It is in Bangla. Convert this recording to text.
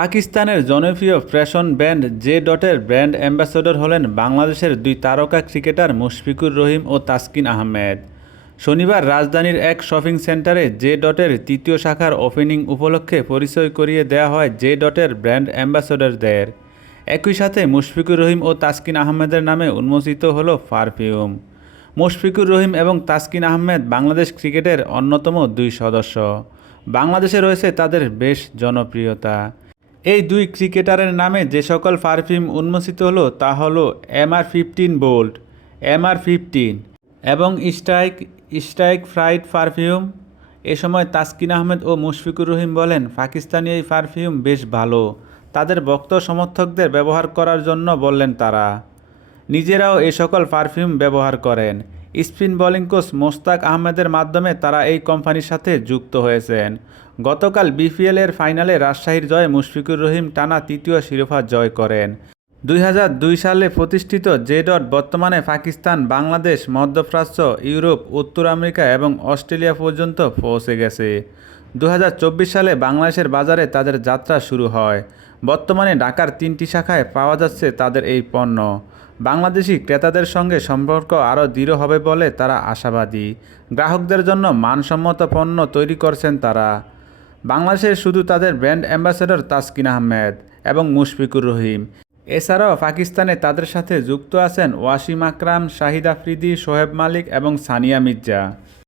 পাকিস্তানের জনপ্রিয় ফ্যাশন ব্র্যান্ড জে ডটের ব্র্যান্ড অ্যাম্বাসেডর হলেন বাংলাদেশের দুই তারকা ক্রিকেটার মুশফিকুর রহিম ও তাসকিন আহমেদ। শনিবার রাজধানীর এক শপিং সেন্টারে জে ডটের তৃতীয় শাখার ওপেনিং উপলক্ষে পরিচয় করিয়ে দেওয়া হয় জে ডটের ব্র্যান্ড অ্যাম্বাসেডরদের। একই সাথে মুশফিকুর রহিম ও তাসকিন আহমেদের নামে উন্মোচিত হলো পারফিউম। মুশফিকুর রহিম এবং তাসকিন আহমেদ বাংলাদেশ ক্রিকেটের অন্যতম দুই সদস্য। বাংলাদেশে রয়েছে তাদের বেশ জনপ্রিয়তা। এই দুই ক্রিকেটারের নামে যে সকল পারফিউম উন্মোচিত হলো তা হলো MR15 বোল্ট, MR15 এবং স্ট্রাইক স্ট্রাইক ফ্রাইড পারফিউম। এ সময় তাসকিন আহমেদ ও মুশফিকুর রহিম বলেন, পাকিস্তানি এই পারফিউম বেশ ভালো, তাদের ভক্ত সমর্থকদের ব্যবহার করার জন্য বললেন তারা। নিজেরাও এ সকল পারফিউম ব্যবহার করেন। স্পিন বোলিং কোচ মোস্তাক আহমেদের মাধ্যমে তারা এই কোম্পানির সাথে যুক্ত হয়েছেন। গতকাল বিপিএল এর ফাইনালে রাজশাহীর জয়ে মুশফিকুর রহিম টানা তৃতীয় শিরোপা জয় করেন। 2002 সালে প্রতিষ্ঠিত জে ডট বর্তমানে পাকিস্তান, বাংলাদেশ, মধ্যপ্রাচ্য, ইউরোপ, উত্তর আমেরিকা এবং অস্ট্রেলিয়া পর্যন্ত পৌঁছে গেছে। 2024 সালে বাংলাদেশের বাজারে তাদের যাত্রা শুরু হয়। বর্তমানে ঢাকার 3টি শাখায় পাওয়া যাচ্ছে তাদের এই পণ্য। বাংলাদেশি ক্রেতাদের সঙ্গে সম্পর্ক আরও দৃঢ় হবে বলে তারা আশাবাদী। গ্রাহকদের জন্য মানসম্মত পণ্য তৈরি করছেন তারা। বাংলাদেশে শুধু তাদের ব্র্যান্ড অ্যাম্বাসেডর তাসকিন আহমেদ এবং মুশফিকুর রহিম, এছাড়াও পাকিস্তানে তাদের সাথে যুক্ত আছেন ওয়াসিম আকরাম, শাহিদ আফ্রিদি, শোয়েব মালিক এবং সানিয়া মির্জা।